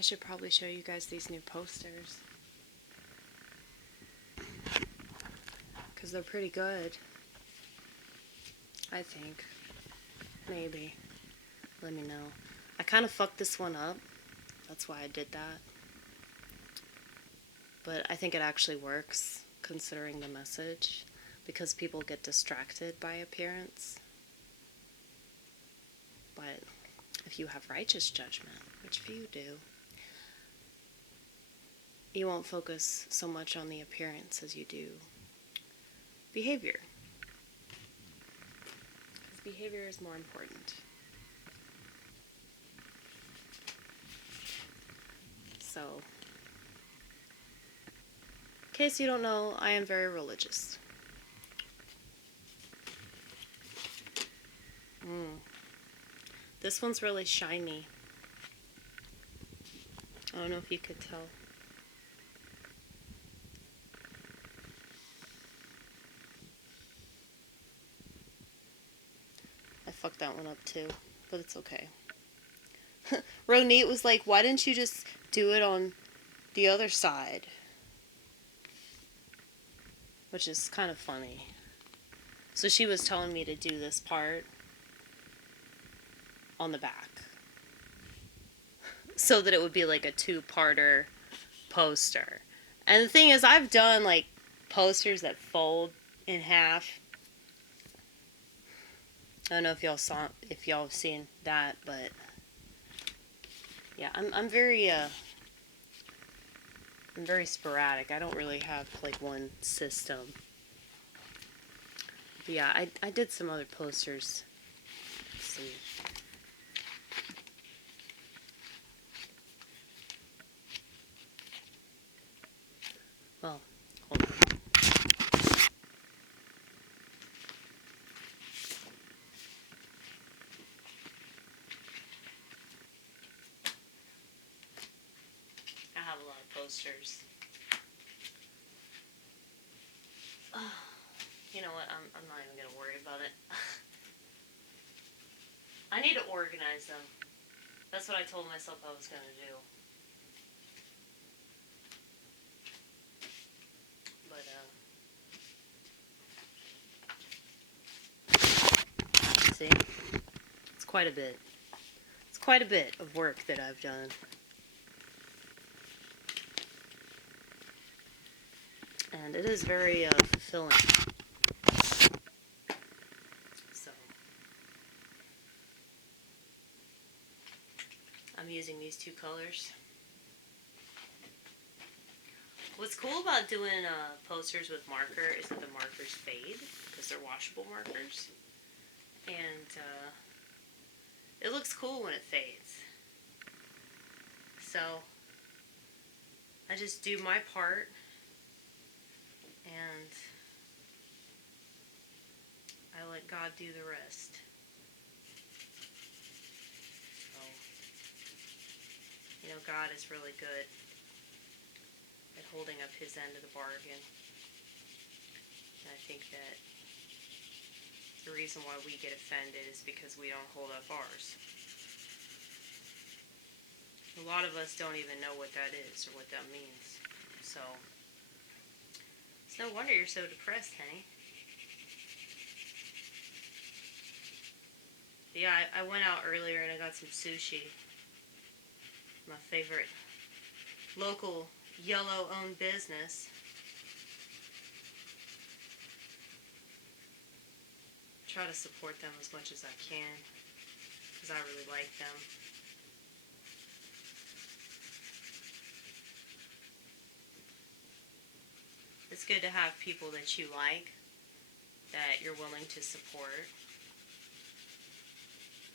I should probably show you guys these new posters. Because they're pretty good. I think. Maybe. Let me know. I kind of fucked this one up. That's why I did that. But I think it actually works, considering the message. Because people get distracted by appearance. But if you have righteous judgment, which few do, you won't focus so much on the appearance as you do behavior. Because behavior is more important. So, in case you don't know, I am very religious. This one's really shiny. I don't know if you could tell. I fucked that one up too, but it's okay. Ronit was like, why didn't you just do it on the other side? Which is kind of funny. So she was telling me to do this part on the back. So that it would be like a two-parter poster. And the thing is, I've done like posters that fold in half. I don't know if y'all have seen that, but yeah, I'm very sporadic. I don't really have like one system. But yeah, I did some other posters. Let's see. Well, hold on. I have a lot of posters. You know what? I'm not even gonna worry about it. I need to organize them. That's what I told myself I was gonna do. But see, it's quite a bit. It's quite a bit of work that I've done. And it is very fulfilling. So, I'm using these two colors. What's cool about doing posters with marker is that the markers fade, because they're washable markers. And it looks cool when it fades. So, I just do my part, and I let God do the rest. So, you know, God is really good at holding up his end of the bargain. And I think that the reason why we get offended is because we don't hold up ours. A lot of us don't even know what that is or what that means. So, it's no wonder you're so depressed, honey. Yeah, I went out earlier and I got some sushi. My favorite local yellow-owned business. Try to support them as much as I can, because I really like them. It's good to have people that you like, that you're willing to support.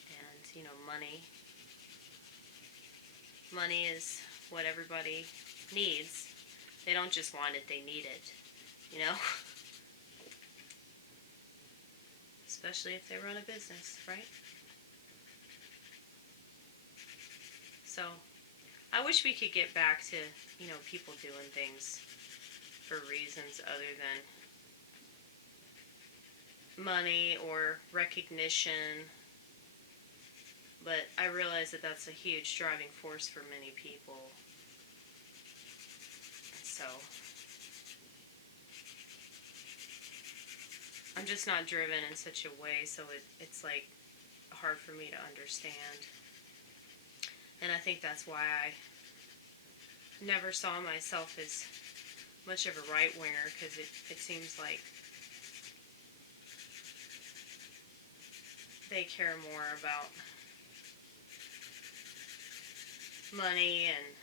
And, you know, money is what everybody needs. They don't just want it, they need it, you know? Especially if they run a business, right? So, I wish we could get back to, you know, people doing things for reasons other than money or recognition. But I realize that that's a huge driving force for many people. So I'm just not driven in such a way, so it's like hard for me to understand. And I think that's why I never saw myself as much of a right winger, because it seems like they care more about money and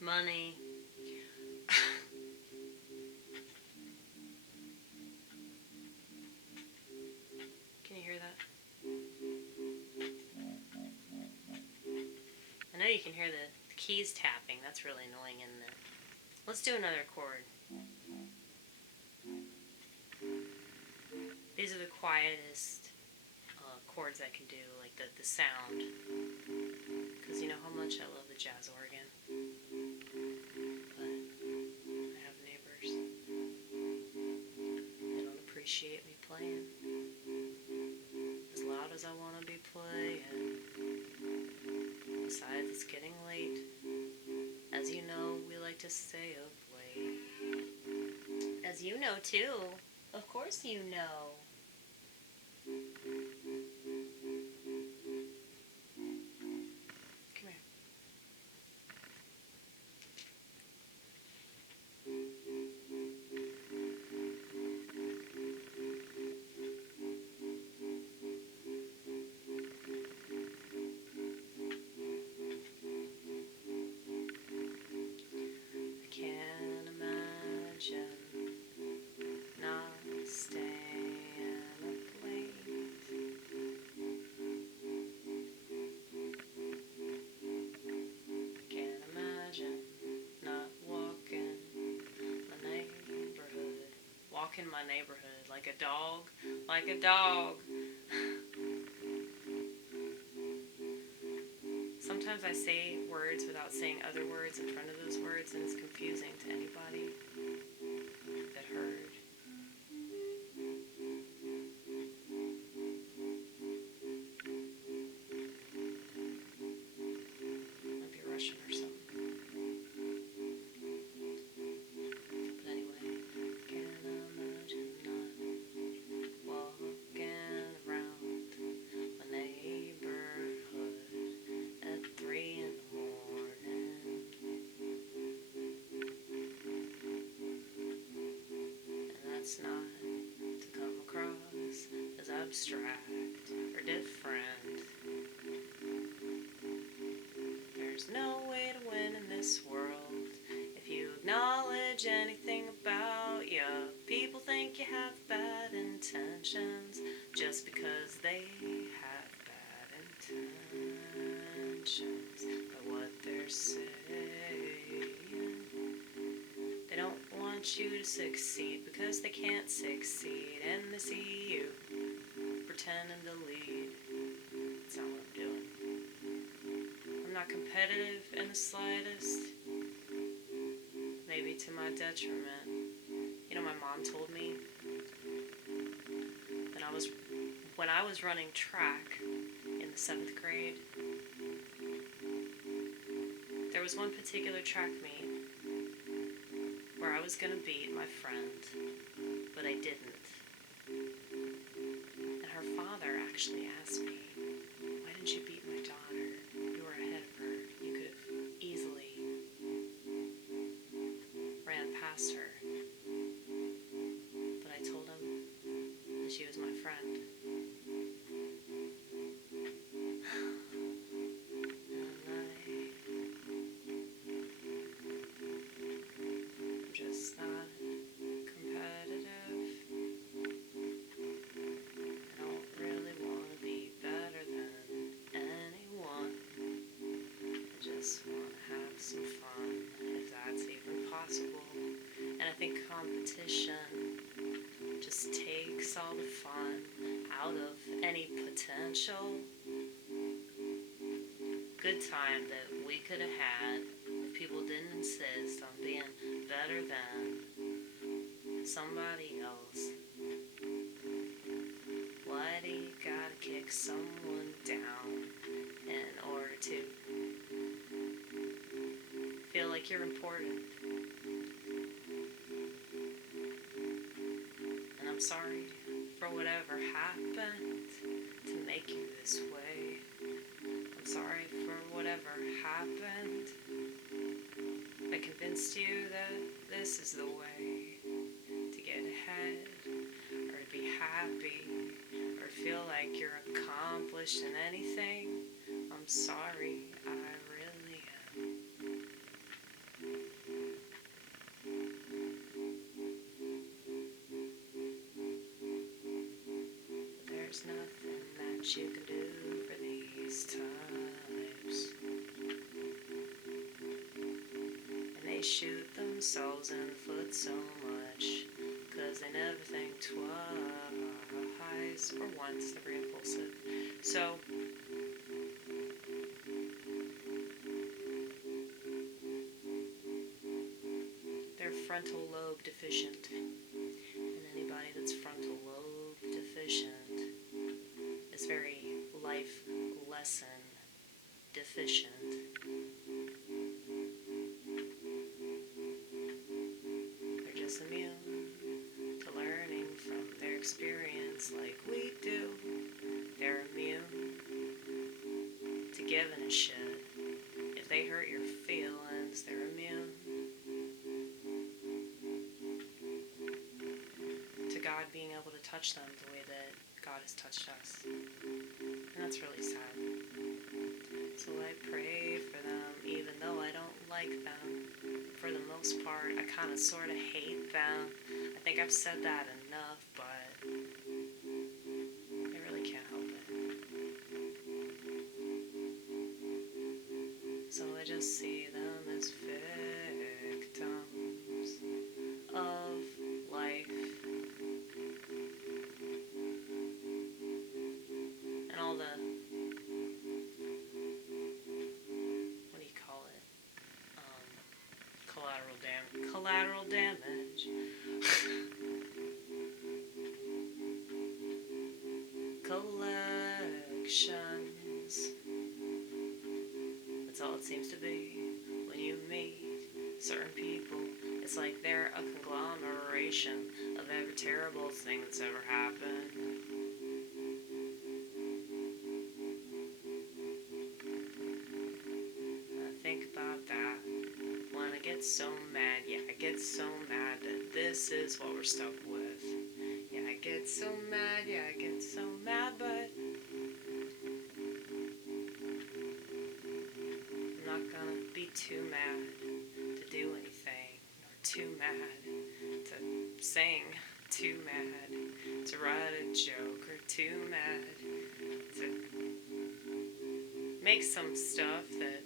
money. Can you hear that? I know you can hear the keys tapping. That's really annoying, isn't it? Let's do another chord. These are the quietest chords I can do, like the sound. Because you know how much I love the jazz organ. But I have neighbors. They don't appreciate me playing as loud as I want to be playing. Besides, it's getting late. As you know, we like to stay up late. As you know, too. Of course you know. Come here. I can't imagine not staying up late. Can't imagine not walking my neighborhood. Walking my neighborhood like a dog. Like a dog. Sometimes I say words without saying other words in front of those words, and it's confusing to anybody that heard. Might be Russian or something. But anyway, can't imagine not walking around my neighborhood at 3 in the morning. And that's not to come across as abstract or different. There's no way to win in this world if you acknowledge anything about you. People think you have bad intentions just because they have bad intentions by what they're saying. They don't want you to succeed because they can't succeed, and they see you pretending to lead. That's not what I'm doing. I'm not competitive in the slightest. Maybe to my detriment. You know, my mom told me that when I was running track in the 7th grade, there was one particular track meet where I was going to beat my friend, but I didn't. And her father actually asked me, "Why didn't you beat my daughter? You were ahead of her. You could have easily ran past her." But I told him that she was my friend. I'm just not competitive. I don't really want to be better than anyone. I just want to have some fun, if that's even possible. And I think competition just takes all the fun out of any potential good time that we could have had if people didn't insist on being better than somebody else. like you're important. And I'm sorry for whatever happened to make you this way. I'm sorry for whatever happened that convinced you that this is the way to get ahead, or to be happy, or feel like you're accomplished in anything. I'm sorry, I really am. But there's nothing that you can do for these times. And they shoot themselves in the foot so much, 'cause they never think twice, or once. They're very impulsive. So they're frontal lobe deficient. And anybody that's frontal lobe deficient is very life lesson deficient. They're just immune to learning from their experience like we do. They're immune to giving a shit. If they hurt your feelings, they're immune to God being able to touch them the way that God has touched us. And that's really sad. So I pray for them, even though I don't like them. For the most part, I kind of sort of hate them. I think I've said that enough, but I really can't help it. So I just see them as victims of life. And all the, what do you call it? Collateral damage. Collections. That's all it seems to be when you meet certain people. It's like they're a conglomeration of every terrible thing that's ever happened. Think about that. When I get so mad, I get so mad that this is what we're stuck with. I get so mad, I get so mad, but I'm not gonna be too mad to do anything, or too mad to sing, too mad to write a joke, or too mad to make some stuff that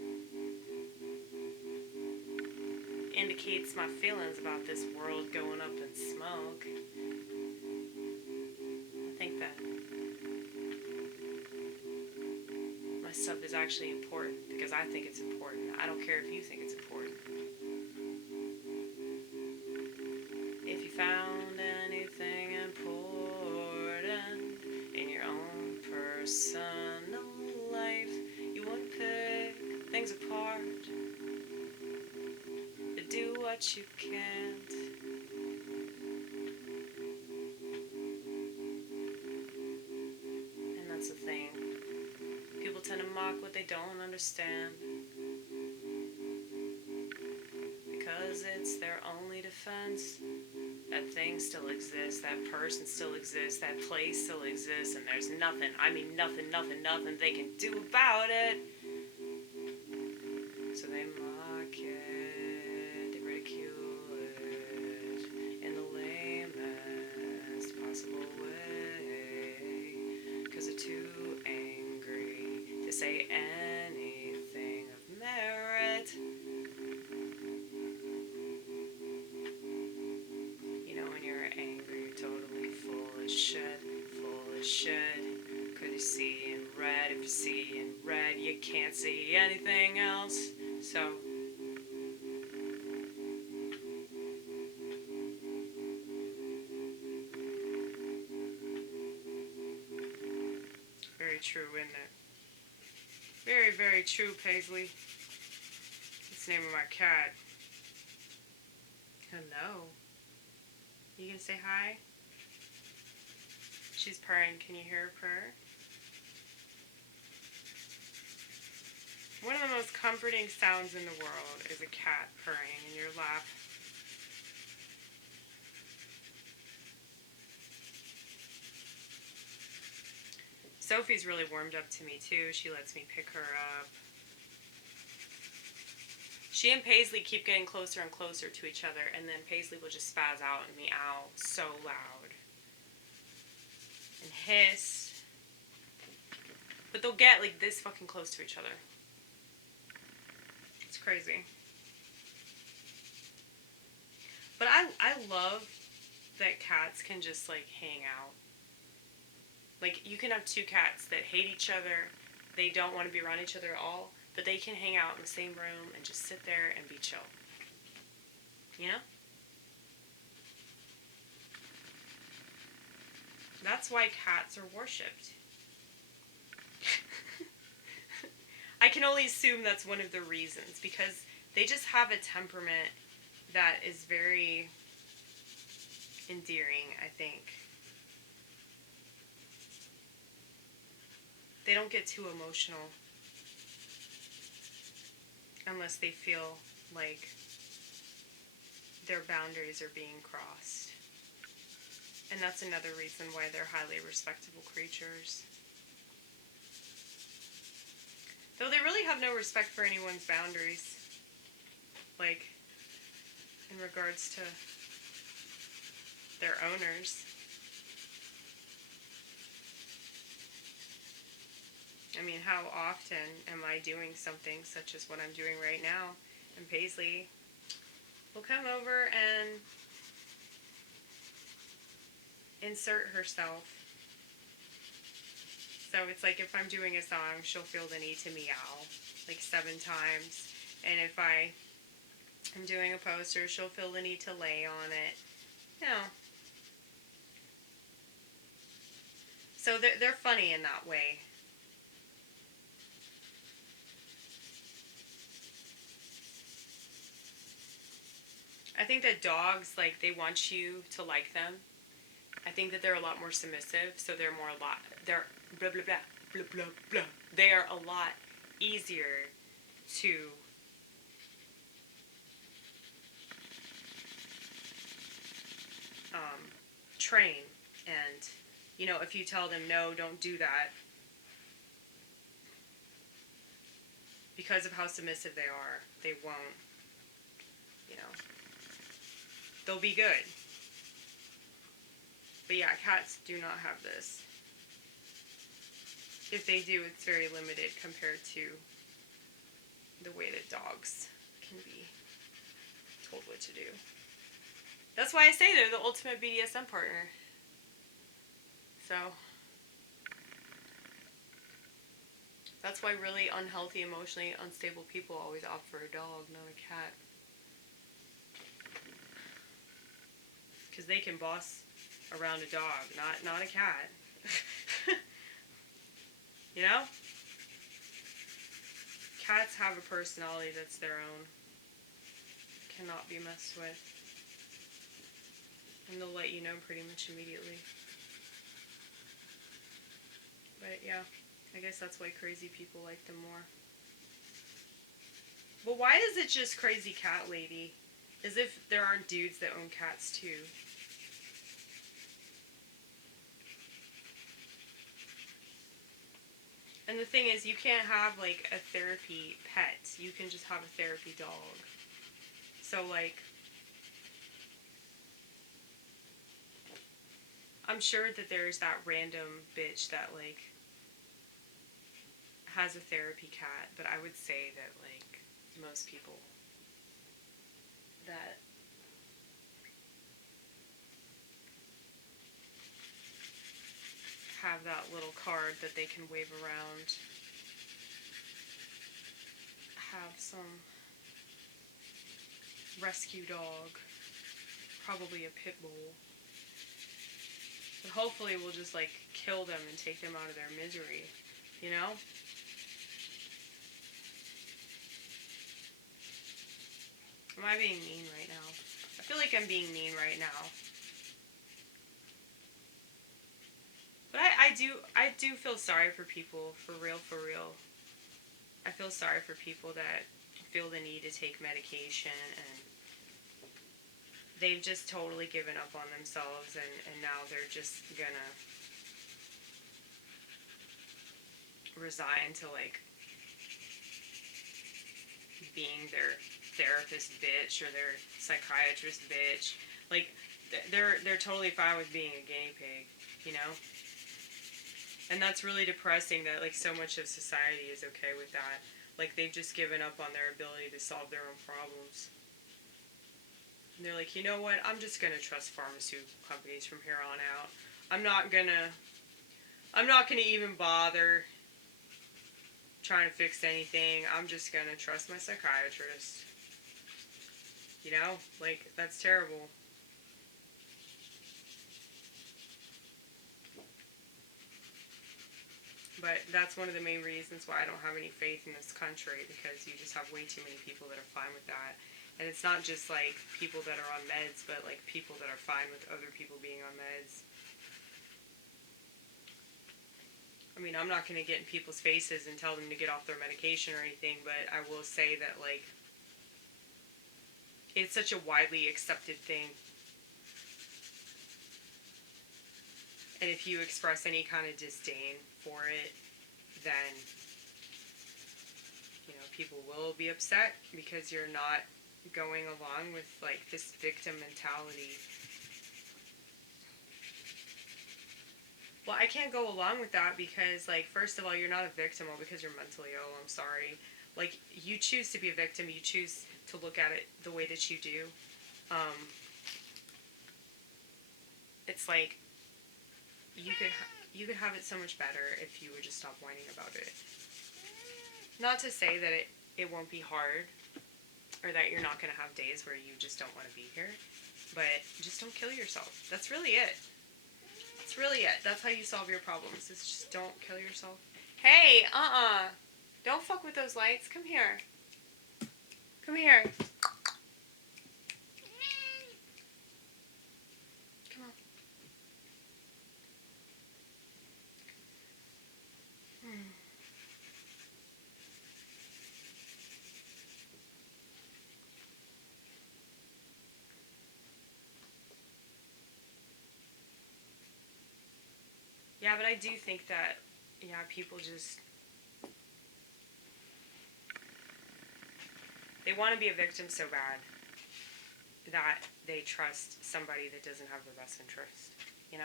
indicates my feelings about this world going up in smoke. I think that my stuff is actually important because I think it's important. I don't care if you think it's important. If you found anything important in your own personal life, you wouldn't pick things apart. Do what you can't. And that's the thing. People tend to mock what they don't understand. Because it's their only defense. That thing still exists, that person still exists, that place still exists, and there's nothing, I mean nothing they can do about it. So they mock it, they ridicule it in the lamest possible way, because they're too angry to say anything of merit. You know, when you're angry, you're totally full of shit, because you're seeing red. If you're seeing red, you can't see anything else. So very true, isn't it? Very, very true, Paisley. It's the name of my cat. Hello. You can say hi? She's purring. Can you hear her purr? One of the most comforting sounds in the world is a cat purring in your lap. Sophie's really warmed up to me too. She lets me pick her up. She and Paisley keep getting closer and closer to each other, and then Paisley will just spaz out and meow so loud. And hiss. But they'll get like this fucking close to each other. It's crazy. But I love that cats can just like hang out. Like you can have two cats that hate each other. They don't want to be around each other at all. But they can hang out in the same room and just sit there and be chill. You know? That's why cats are worshipped. I can only assume that's one of the reasons. Because they just have a temperament that is very endearing, I think. They don't get too emotional. Unless they feel like their boundaries are being crossed. And that's another reason why they're highly respectable creatures. Though they really have no respect for anyone's boundaries. Like, in regards to their owners. I mean, how often am I doing something such as what I'm doing right now? And Paisley will come over and insert herself. So it's like if I'm doing a song, she'll feel the need to meow like 7 times. And if I am doing a poster, she'll feel the need to lay on it. You know. So they're funny in that way. I think that dogs, like, they want you to like them. I think that they're a lot more submissive, so they're they're blah, blah, blah, blah, blah, blah. They are a lot easier to train. And, you know, if you tell them, no, don't do that, because of how submissive they are, they won't, you know. They'll be good. But yeah, cats do not have this. If they do, it's very limited compared to the way that dogs can be told what to do. That's why I say they're the ultimate BDSM partner. So, that's why really unhealthy, emotionally unstable people always opt for a dog, not a cat. Because they can boss around a dog, not a cat. You know? Cats have a personality that's their own. Cannot be messed with. And they'll let you know pretty much immediately. But yeah, I guess that's why crazy people like them more. But why is it just crazy cat lady? As if there aren't dudes that own cats too. And the thing is, you can't have, like, a therapy pet. You can just have a therapy dog. So, like, I'm sure that there's that random bitch that, like, has a therapy cat. But I would say that, like, most people that have that little card that they can wave around have some rescue dog, probably a pit bull. But hopefully we'll just, like, kill them and take them out of their misery, you know? Am I being mean right now? feel like I'm being mean right now. But I do feel sorry for people, for real, for real. I feel sorry for people that feel the need to take medication and they've just totally given up on themselves and now they're just gonna resign to like being their therapist bitch or their psychiatrist bitch. Like they're totally fine with being a guinea pig, you know? And that's really depressing that like so much of society is okay with that. Like they've just given up on their ability to solve their own problems. And they're like, you know what? I'm just gonna trust pharmaceutical companies from here on out. I'm not gonna even bother trying to fix anything. I'm just gonna trust my psychiatrist. You know, like that's terrible. But that's one of the main reasons why I don't have any faith in this country, because you just have way too many people that are fine with that. And it's not just like people that are on meds, but like people that are fine with other people being on meds. I mean, I'm not going to get in people's faces and tell them to get off their medication or anything, but I will say that like it's such a widely accepted thing. And if you express any kind of disdain for it, then, you know, people will be upset because you're not going along with, like, this victim mentality. Well, I can't go along with that because, like, first of all, you're not a victim all because you're mentally ill. I'm sorry. Like, you choose to be a victim. You choose to look at it the way that you do. It's like you could have it so much better if you would just stop whining about it. Not to say that it won't be hard or that you're not going to have days where you just don't want to be here, but just don't kill yourself. That's really it. That's really it. That's how you solve your problems. Is just don't kill yourself. Hey, don't fuck with those lights. Come here. Come here. Come on. Yeah, but I do think that, yeah, people just, they want to be a victim so bad that they trust somebody that doesn't have their best interest, you know?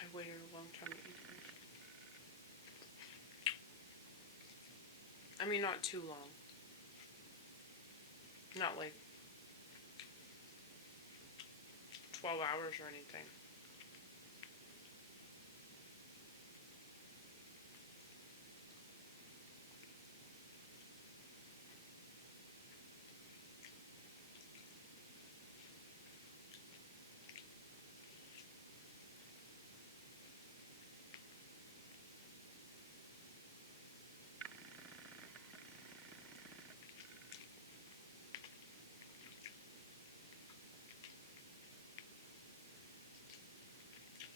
I waited a long time to eat this. I mean, not too long. Not like 12 hours or anything.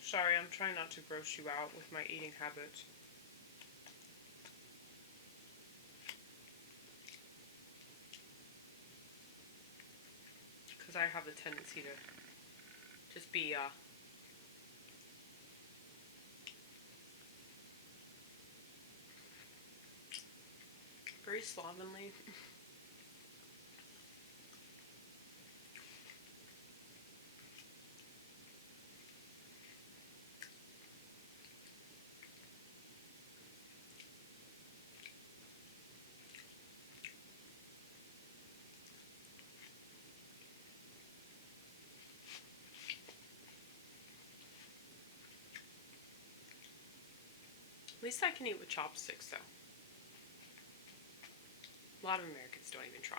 Sorry, I'm trying not to gross you out with my eating habits. Because I have the tendency to just be, very slovenly. At least I can eat with chopsticks, though. A lot of Americans don't even try.